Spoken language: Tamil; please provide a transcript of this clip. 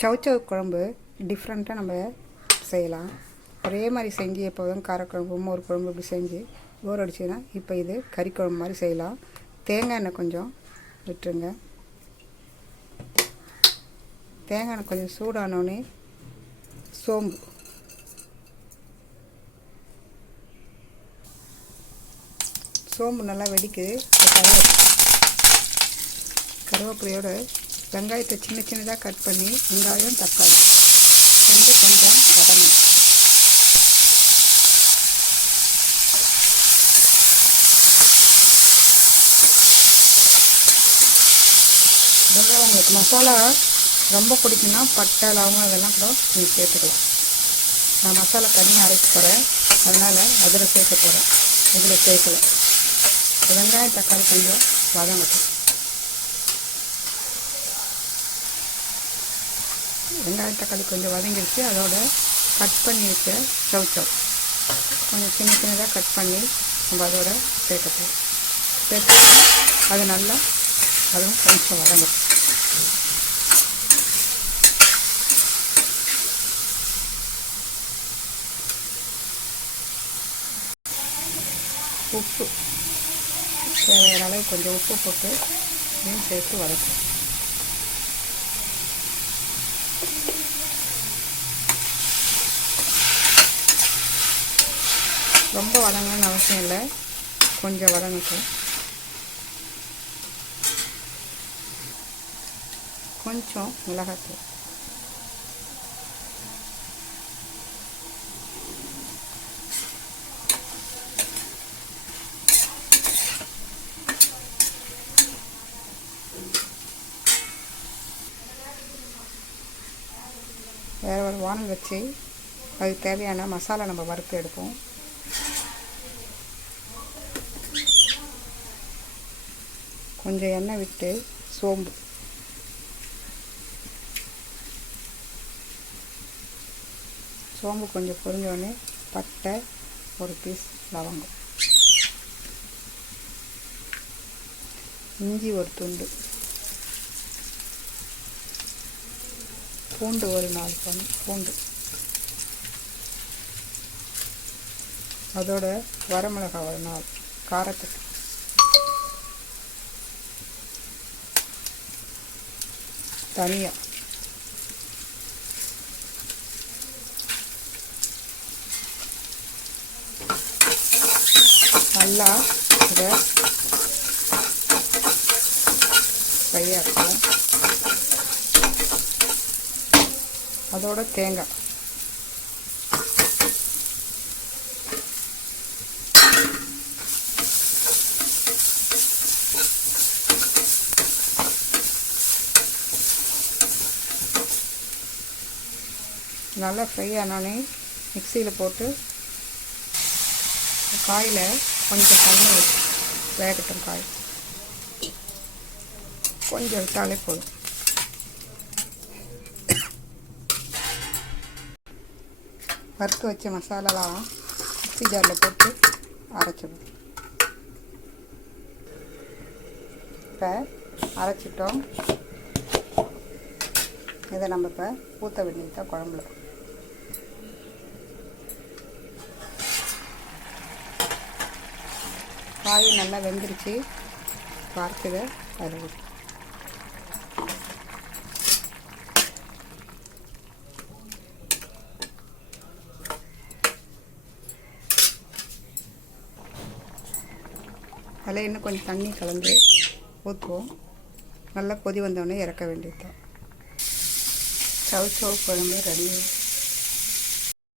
சவுச்சவு குழம்பு டிஃப்ரெண்ட்டாக நம்ம செய்யலாம். ஒரே மாதிரி செஞ்சு எப்போதும் காரக்குழம்பு மோர் குழம்பு இப்படி செஞ்சு போர் அடிச்சுன்னா இப்போ இது கறி குழம்பு மாதிரி செய்யலாம். தேங்காய் எண்ணெய் கொஞ்சம் விட்டுருங்க. தேங்காய் எண்ணெய் கொஞ்சம் சூடானோடனே சோம்பு. சோம்பு நல்லா வெடிக்குது. கருவேப்பிலையோட வெங்காயத்தை சின்ன சின்னதாக கட் பண்ணி வெங்காயம் தக்காளி. ரெண்டு கொஞ்சம் வதங்கணும் இதெல்லாம் உங்களுக்கு மசாலா ரொம்ப பிடிக்குன்னா பட்டை லவங்கம் அதெல்லாம் கூட நீங்கள் சேர்த்துக்கலாம். நான் மசாலா தனியாக அரைக்க போகிறேன் அதனால் அதில் சேர்க்க போகிறேன் இதில் சேர்க்கலை. வெங்காயம் தக்காளி கொஞ்சம் வதங்கட்டும். வெங்காயம் தக்காளி கொஞ்சம் வதங்கிடுச்சு அதோட கட் பண்ணி வச்ச சவ் சவ் கொஞ்சம் சின்ன சின்னதாக கட் பண்ணி நம்ம அதோட சேர்க்க போகிறோம் சேர்த்து அது நல்லா அதுவும் கொஞ்சம் வதங்கும் உப்பு. தேவையான அளவு கொஞ்சம் உப்பு போட்டு சேர்த்து வதக்கும் ரொம்ப வதங்கணும்னு அவசியம் இல்லை. கொஞ்சம் வதங்கட்டும். கொஞ்சம் மிளகாத்தூள். வேறு ஒரு வானல் வச்சு அதுக்கு தேவையான மசாலா நம்ம வறுத்து எடுப்போம். கொஞ்சம் எண்ணெய் விட்டு சோம்பு. சோம்பு கொஞ்சம் பொரிஞ்சோடனே பட்டை ஒரு பீஸ் லவங்கம். இஞ்சி ஒரு துண்டு. பூண்டு ஒரு நாலு பண் பூண்டு. அதோட வரமிளகாய் ஒரு நாள் காரத்துக்கு. தனியாக நல்லா இதை ஃப்ரை ஆக்கும் அதோட தேங்காய். நல்லா ஃப்ரை ஆனோடனே மிக்சியில் போட்டு காயில் கொஞ்சம் தண்ணி வச்சு வேகட்டும் காய். கொஞ்சம் விட்டாலே போதும். வறுத்து வச்ச மசாலாலாம் மிக்ஸி ஜாரில் போட்டு அரைச்சிடும் இப்போ அரைச்சிட்டோம். இதை நம்ம இப்போ ஊற்ற வேண்டியது குழம்புல. காய் நல்லா வெந்துருச்சு. வறுத்ததை அது அதில் இன்னும் கொஞ்சம் தண்ணி கலந்து ஊற்றுவோம். நல்லா கொதி வந்தோடனே இறக்க வேண்டியதுதான். சவு சவு குழம்பு ரெடி